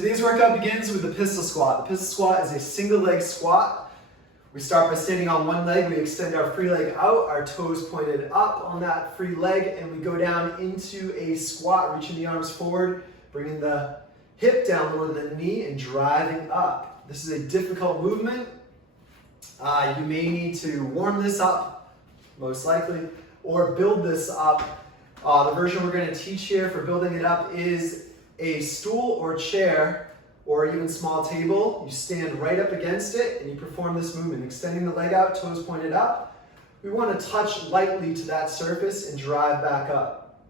Today's workout begins with the pistol squat. The pistol squat is a single leg squat. We start by standing on one leg, we extend our free leg out, our toes pointed up on that free leg, and we go down into a squat, reaching the arms forward, bringing the hip down lower than the knee and driving up. This is a difficult movement. You may need to warm this up, most likely, or build this up. The version we're going to teach here for building it up is a stool or chair or even small table. You stand right up against it and you perform this movement, extending the leg out, toes pointed up. We want to touch lightly to that surface and drive back up.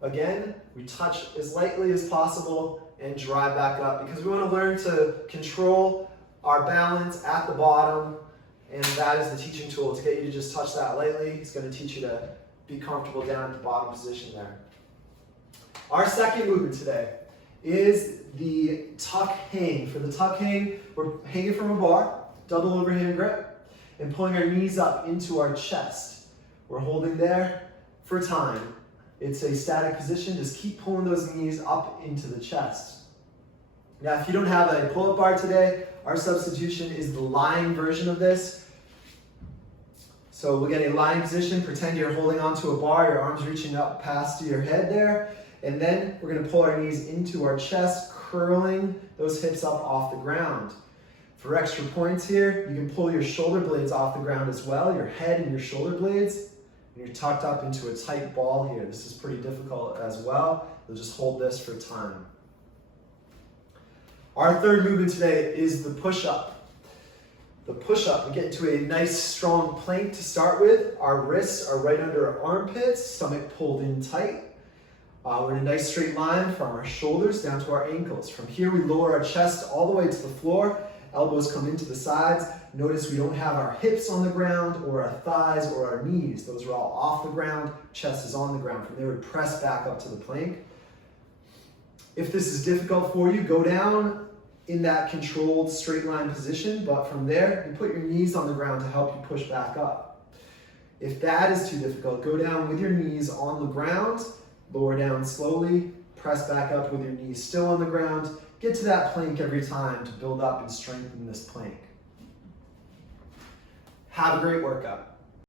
Again, we touch as lightly as possible and drive back up because we want to learn to control our balance at the bottom, and that is the teaching tool to get you to just touch that lightly. It's going to teach you to be comfortable down at the bottom position there. Our second movement today is the tuck hang. For the tuck hang, we're hanging from a bar, double overhand grip, and pulling our knees up into our chest. We're holding there for time. It's a static position, just keep pulling those knees up into the chest. Now, if you don't have a pull-up bar today, our substitution is the lying version of this. So we'll get a lying position, pretend you're holding onto a bar, your arms reaching up past your head there, and then we're going to pull our knees into our chest, curling those hips up off the ground. For extra points here, you can pull your shoulder blades off the ground as well, your head and your shoulder blades, and you're tucked up into a tight ball here. This is pretty difficult as well. You'll just hold this for time. Our third movement today is the push-up. The push-up, we get into a nice strong plank to start with. Our wrists are right under our armpits, stomach pulled in tight. We're in a nice straight line from our shoulders down to our ankles. From here, we lower our chest all the way to the floor. Elbows come into the sides. Notice we don't have our hips on the ground or our thighs or our knees. Those are all off the ground. Chest is on the ground. From there, we press back up to the plank. If this is difficult for you, go down in that controlled straight line position, but from there, you put your knees on the ground to help you push back up. If that is too difficult, go down with your knees on the ground, lower down slowly, press back up with your knees still on the ground. Get to that plank every time to build up and strengthen this plank. Have a great workout.